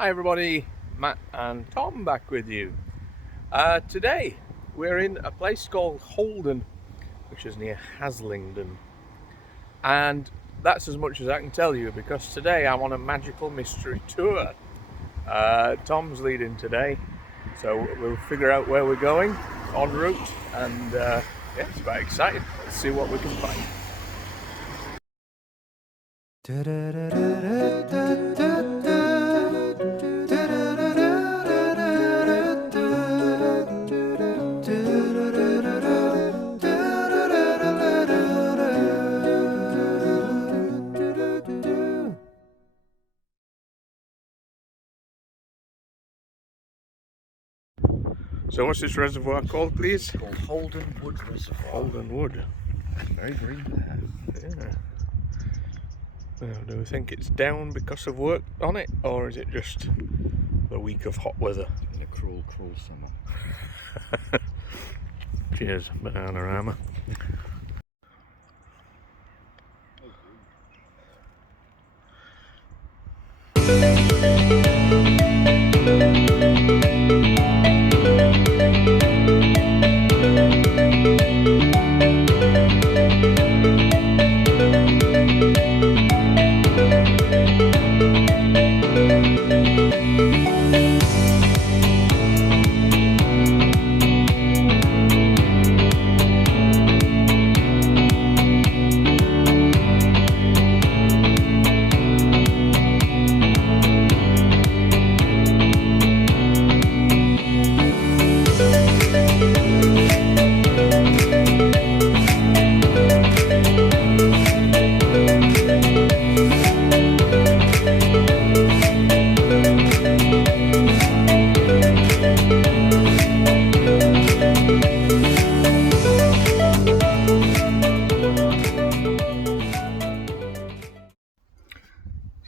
Hi everybody, Matt and Tom back with you. Today we're in a place called Holden, which is near Haslingden, and that's as much as I can tell you because today I'm on a magical mystery tour. Tom's leading today, so we'll figure out where we're going en route, and yeah, it's quite exciting. Let's see what we can find. So what's this reservoir called, please? It's called Holden Wood Reservoir. Holden Wood. Very green there. Yeah. Well, do we think it's down because of work on it, or is it just the week of hot weather? It's been a cruel, cruel summer. Cheers, Bananarama.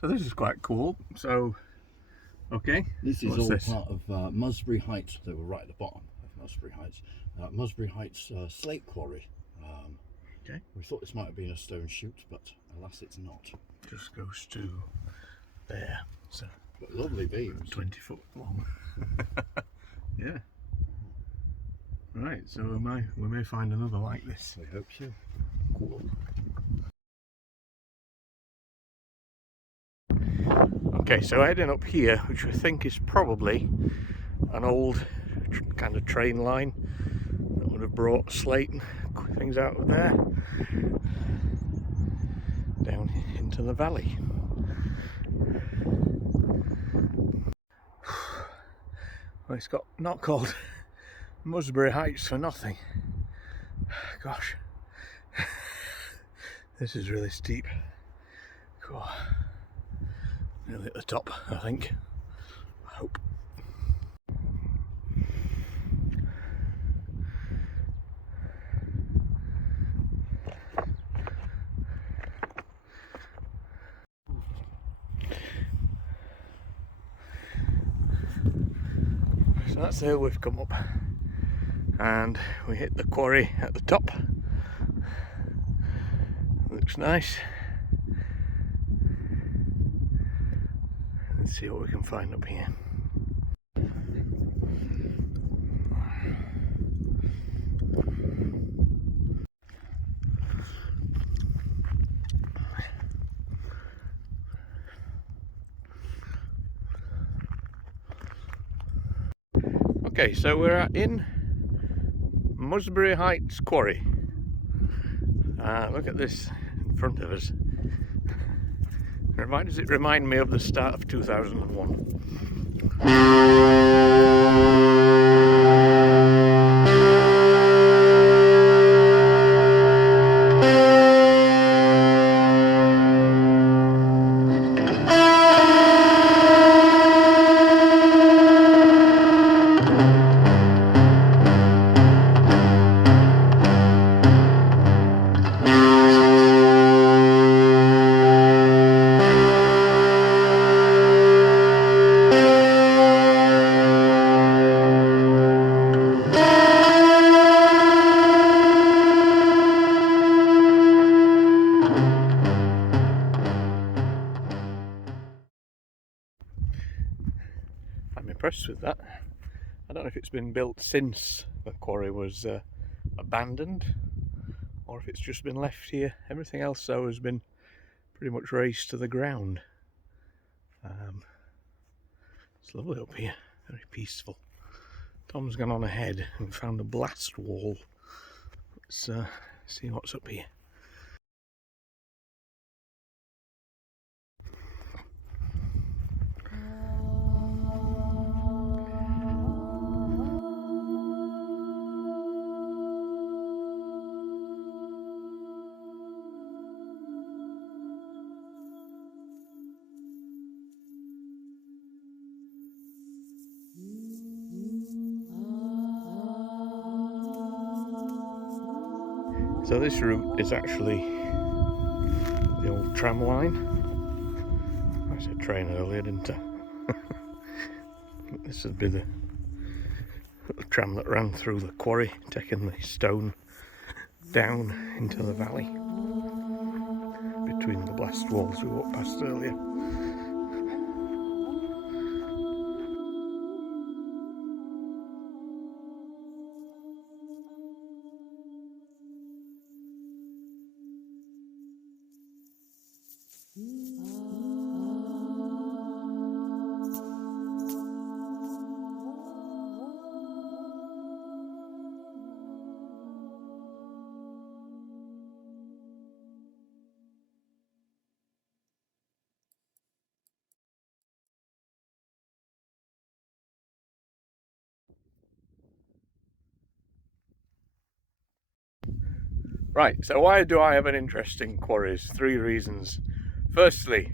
So this is quite cool. So, okay. This is all part of Musbury Heights. They were right at the bottom of Musbury Heights. Musbury Heights Slate Quarry. Okay. We thought this might have been a stone chute, but alas, it's not. Just goes to there. So, But lovely beams. 20 foot long. Yeah. Right. So we may find another like this. I hope so. Cool. Okay, so heading up here, which I think is probably an old kind of train line that would have brought slate and things out of there down into the valley. Well, it's not called Musbury Heights for nothing. Gosh, this is really steep. Cool. Nearly at the top, I think. I hope. So that's the hill we've come up, and we hit the quarry at the top. Looks nice. Let's see what we can find up here. Okay, so we're in Musbury Heights Quarry. Look at this in front of us. Does it remind me of the start of 2001? impressed with that. I don't know if it's been built since the quarry was abandoned, or if it's just been left here. Everything else though has been pretty much razed to the ground. It's lovely up here, very peaceful. Tom's gone on ahead and found a blast wall. Let's see what's up here. So this route is actually the old tram line. I said train earlier, didn't I? This would be the tram that ran through the quarry, taking the stone down into the valley between the blast walls we walked past earlier. Right, so why do I have an interest in quarries? 3 reasons. Firstly,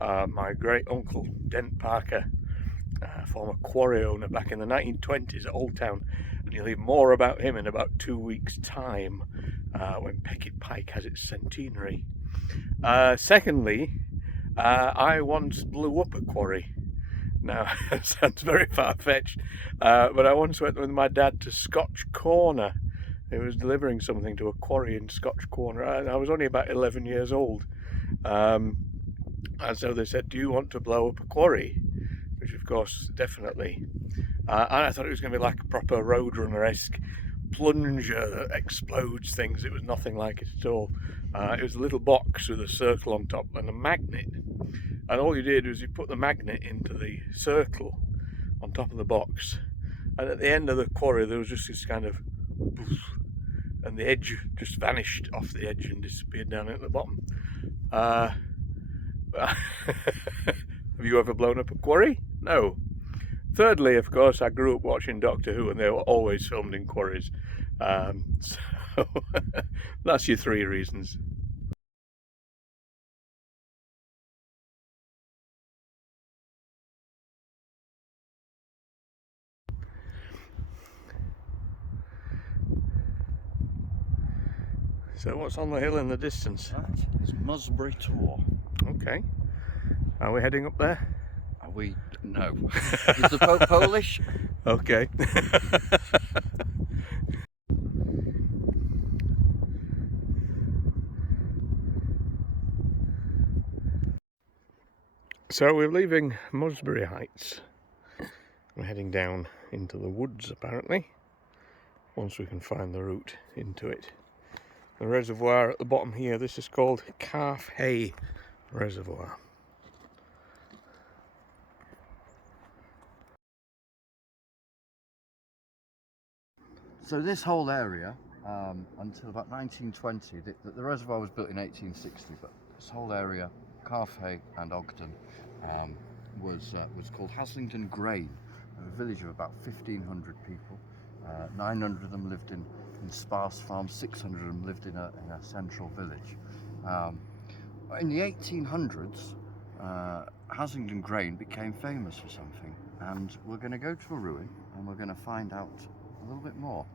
my great uncle Dent Parker, former quarry owner back in the 1920s at Old Town, and you'll hear more about him in about 2 weeks' time when Peckett Pike has its centenary. Secondly, I once blew up a quarry. Now, it sounds very far-fetched, but I once went with my dad to Scotch Corner. He was delivering something to a quarry in Scotch Corner, and I was only about 11 years old. And so they said, "Do you want to blow up a quarry?" Which, of course, definitely. And I thought it was going to be like a proper Roadrunner-esque plunger that explodes things. It was nothing like it at all. It was a little box with a circle on top and a magnet. And all you did was you put the magnet into the circle on top of the box. And at the end of the quarry, there was just this kind of poof, and the edge just vanished off the edge and disappeared down at the bottom. Have you ever blown up a quarry? No. Thirdly, of course, I grew up watching Doctor Who, and they were always filmed in quarries. So that's your 3 reasons. So what's on the hill in the distance? That is Musbury Tor. Okay. Are we heading up there? Are we? No. Is the Pope Polish? Okay. So we're leaving Musbury Heights. We're heading down into the woods, apparently, once we can find the route into it. The reservoir at the bottom here, this is called Calf Hey Reservoir. So this whole area, until about 1920, the reservoir was built in 1860, but this whole area, Calf Hey and Ogden, was called Haslingden Grain, a village of about 1,500 people. 900 of them lived in sparse farms, 600 of them lived in a central village. In the 1800s, Haslingden Grain became famous for something, and we're going to go to a ruin and we're going to find out a little bit more.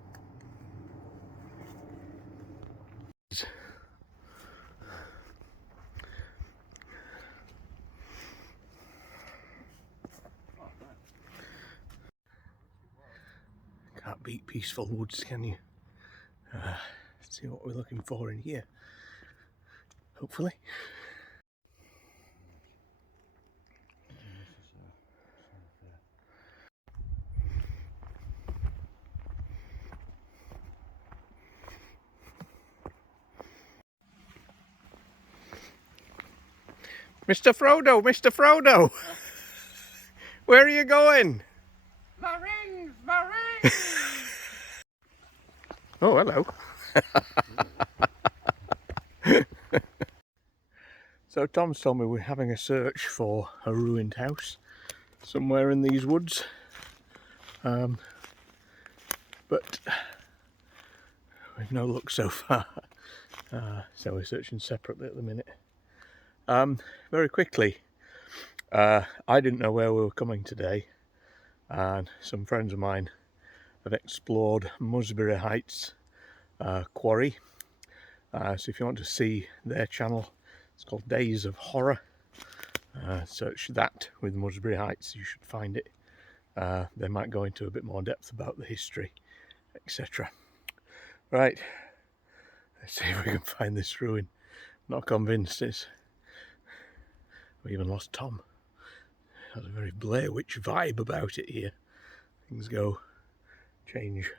Can't beat peaceful woods, can you? Let's see what we're looking for in here. Hopefully. Mr. Frodo, Mr. Frodo! Where are you going? My rings, my rings! Oh, hello. So Tom's told me we're having a search for a ruined house somewhere in these woods. But we've no luck so far. So we're searching separately at the minute. Very quickly, I didn't know where we were coming today, and some friends of mine have explored Musbury Heights Quarry. So if you want to see their channel, it's called Days of Horror. Search that with Musbury Heights, you should find it. They might go into a bit more depth about the history, etc. Right, let's see if we can find this ruin. Not convinced we even lost Tom. Has a very Blair Witch vibe about it here. Things change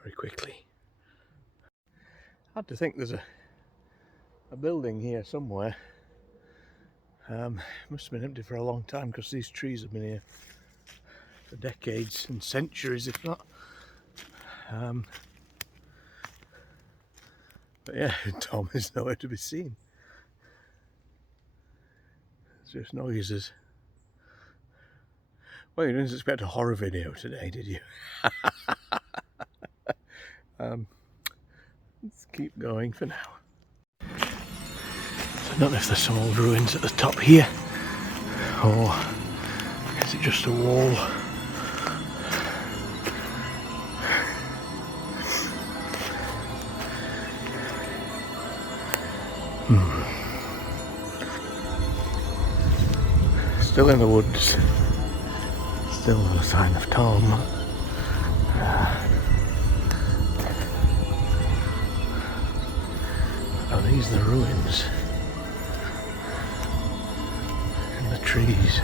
very quickly. Hard to think there's a building here somewhere. Must have been empty for a long time because these trees have been here for decades and centuries, if not. But yeah, Tom is nowhere to be seen. It's just noises. Well, you didn't expect a horror video today, did you? Let's keep going for now. So I don't know if there's some old ruins at the top here, or is it just a wall? Still in the woods. Still no sign of Tom. Are these the ruins? In the trees.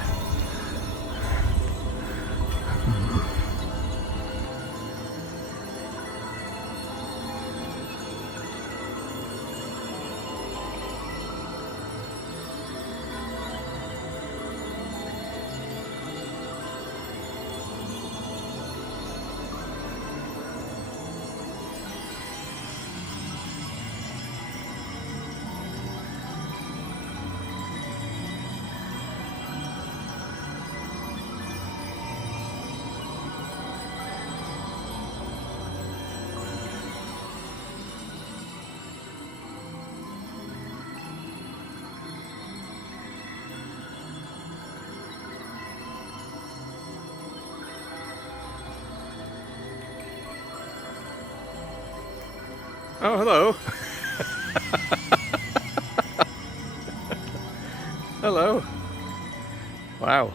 Oh, hello. Hello. Wow.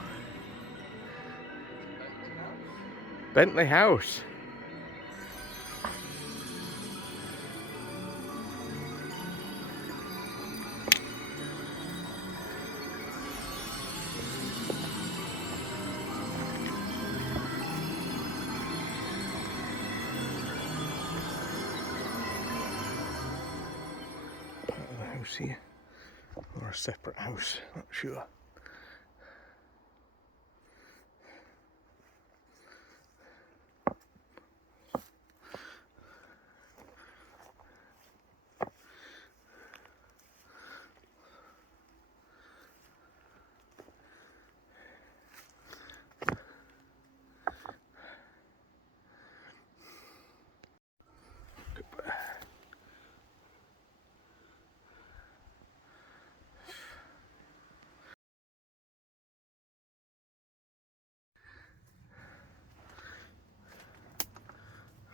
Bentley House. Part of the house here. Or a separate house, not sure.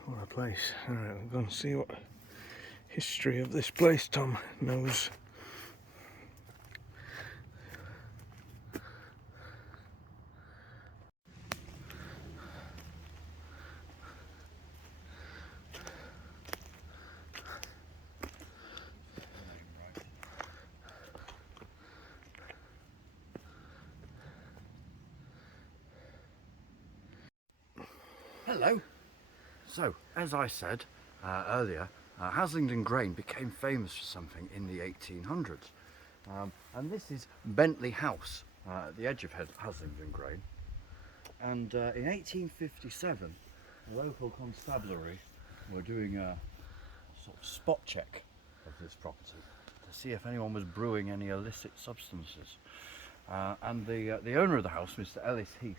What a place. Alright, we'll go and see what history of this place Tom knows. Hello. So, as I said earlier, Haslingden grain became famous for something in the 1800s. And this is Bentley House at the edge of Haslingden Grange. And in 1857, the local constabulary were doing a sort of spot check of this property to see if anyone was brewing any illicit substances. And the owner of the house, Mr. Ellis Heath,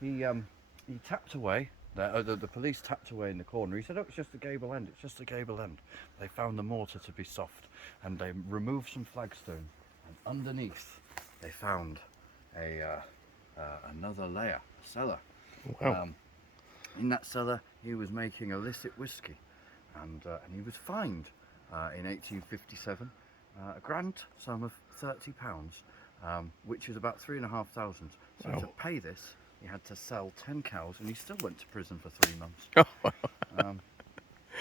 he tapped away. The police tapped away in the corner. He said, "Oh, it's just a gable end. It's just a gable end." They found the mortar to be soft, and they removed some flagstone. And underneath, they found another layer, a cellar. Wow. In that cellar, he was making illicit whiskey, and he was fined in 1857 a grand sum of £30, which is about 3,500. So Wow. to pay this, he had to sell 10 cows, and he still went to prison for 3 months. Oh, wow.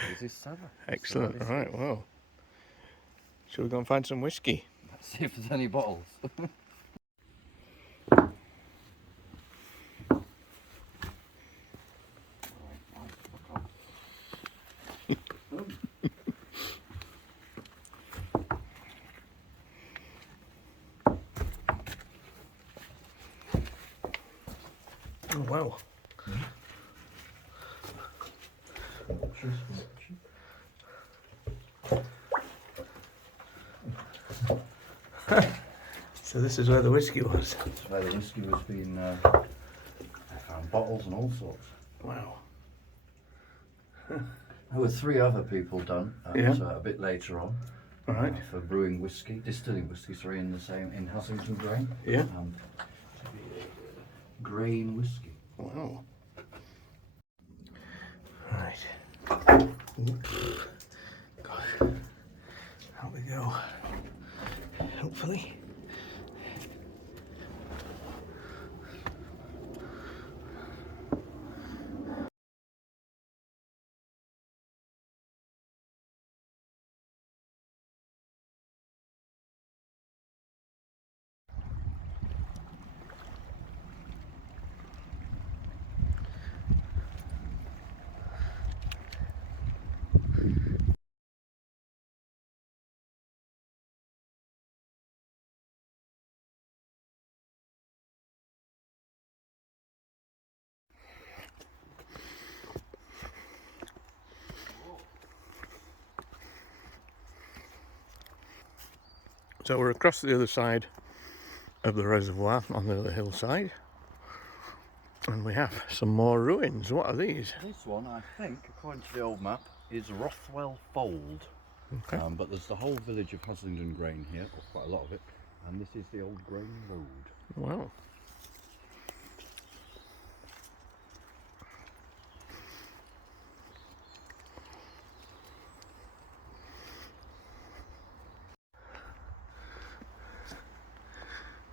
Here's his cellar. Excellent. All right. Well, shall we go and find some whiskey? Let's see if there's any bottles. Oh, wow. So this is where the whiskey was. That's where the whiskey was being. I found bottles and all sorts. Wow. There were 3 other people done a bit later on. All right. For brewing whiskey, distilling whiskey, sorry, in Haslingden Grange. Yeah. Grain whiskey. Wow. Right. God. Out we go. Hopefully. So we're across the other side of the reservoir on the other hillside, and we have some more ruins. What are these? This one, I think, according to the old map, is Rothwell Fold. Okay. But there's the whole village of Haslingden Grange here, or quite a lot of it, and this is the old Grange Road. Wow.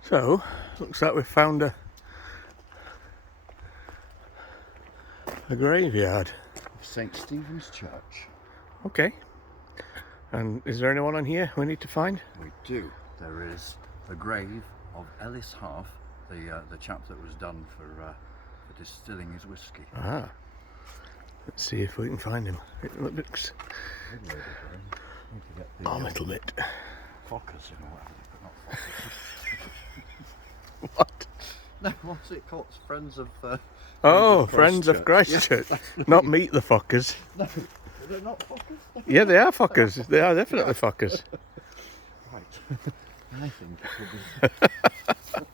So, looks like we've found a graveyard. St. Stephen's Church. Okay. And is there anyone on here we need to find? We do. There is the grave of Ellis Heath, the chap that was done for distilling his whiskey. Ah. Let's see if we can find him. It looks a little bit. Fockers, you know, but not fockers. What? No, what's it called? Friends of. Friends of Christchurch. Not meet the fuckers. No, they're not fockers. Yeah, they are fuckers. They are definitely fuckers. Right. I think it could be.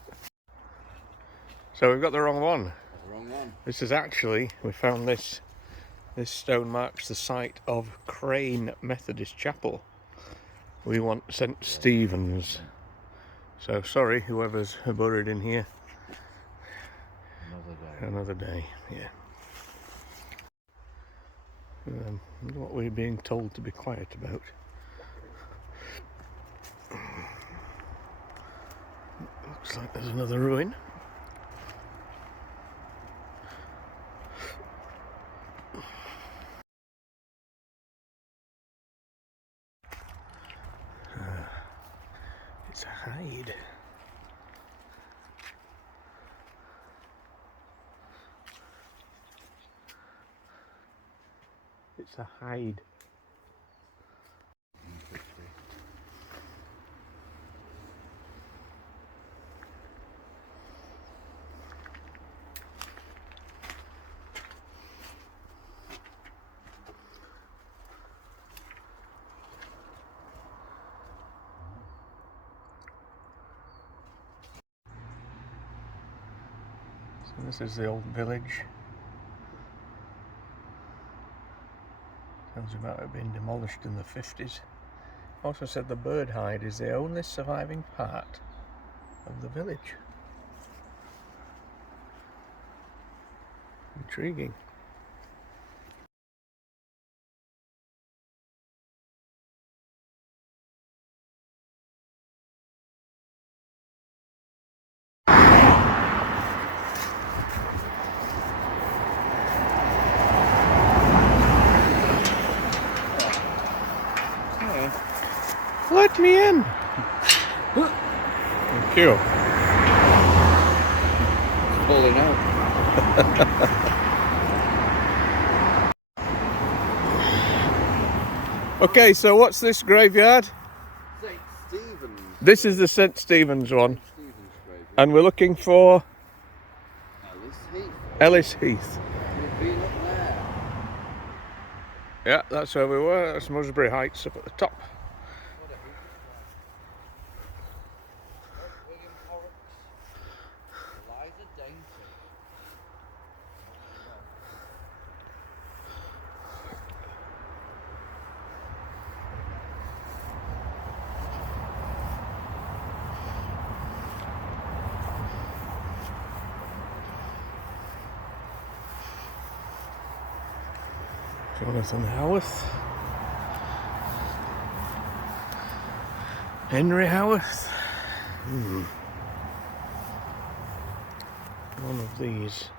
So we've got the wrong one. The wrong one. This is actually, we found this. This stone marks the site of Crane Methodist Chapel. We want St. Stephen's. So sorry, whoever's buried in here. Another day, yeah. What we're being told to be quiet about. Looks like there's another ruin. It's a hide. It's a hide. And this is the old village. Tells you about it being demolished in the 50s. Also said the bird hide is the only surviving part of the village. Intriguing. Let me in! Thank you. It's falling out. Okay, so what's this graveyard? St. Stephen's. This is the St. Stephen's one. St. Stephen's graveyard. And we're looking for Ellis Heath. Ellis Heath. We've been up there. Yeah, that's where we were. That's Musbury Heights up at the top. What a heath it's like. William Horrocks. Eliza Dainty. Jonathan Howarth. Henry Howarth. One of these.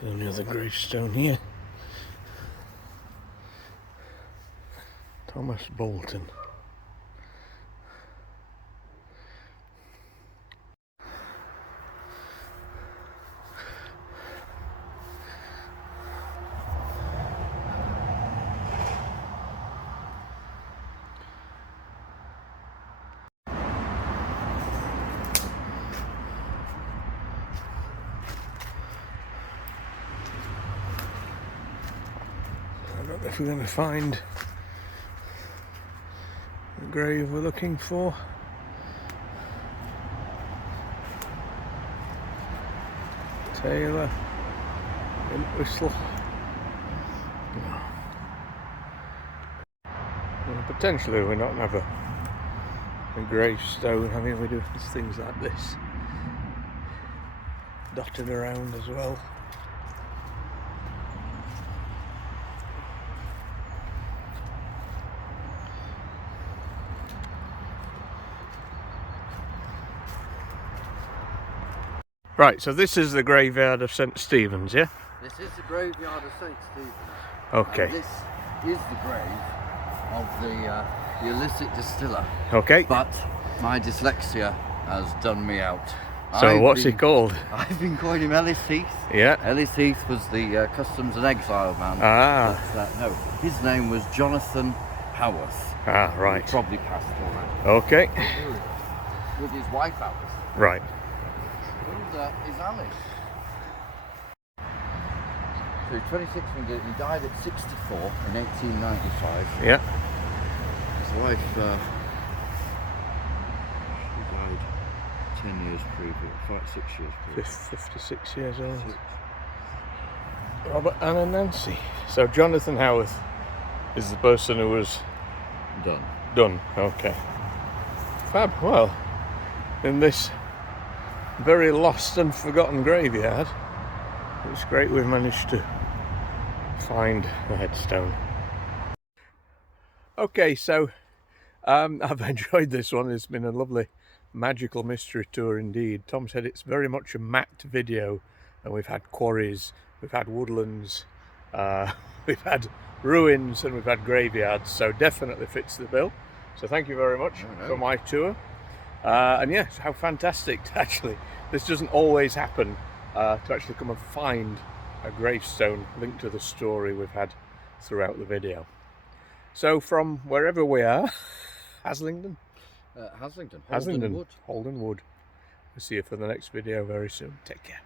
The only other gravestone here. Thomas Bolton. I don't know if we're going to find the grave we're looking for. Taylor, Whistle. No. Well, potentially we're not going to have a gravestone. I mean, we do things like this dotted around as well. Right, so this is the graveyard of St. Stephen's, yeah? This is the graveyard of St. Stephen's. Okay. And this is the grave of the illicit distiller. Okay. But my dyslexia has done me out. So what's he called? I've been calling him Ellis Heath. Yeah. Ellis Heath was the customs and exile man. Ah. But, no, his name was Jonathan Howarth. Ah, right. He probably passed already. Okay. With his wife Alice. Right. And is Alice. So he's 26 when he died at 64 in 1895. Yeah. His wife, she died 10 years previous, 6 years previous. 56 years old. Robert, Ann and Nancy. So Jonathan Howarth is the person who was done. Okay. Fab. Well, in this very lost and forgotten graveyard, it's great we've managed to find a headstone. Okay, so I've enjoyed this one. It's been a lovely magical mystery tour indeed. Tom said it's very much a mapped video, and we've had quarries, we've had woodlands, we've had ruins, and we've had graveyards, so definitely fits the bill. So thank you very much for my tour. And yes, how fantastic actually. This doesn't always happen, to actually come and find a gravestone linked to the story we've had throughout the video. So from wherever we are, Haslingden? Haslingden. Haslingden. Holden Wood. We'll see you for the next video very soon. Take care.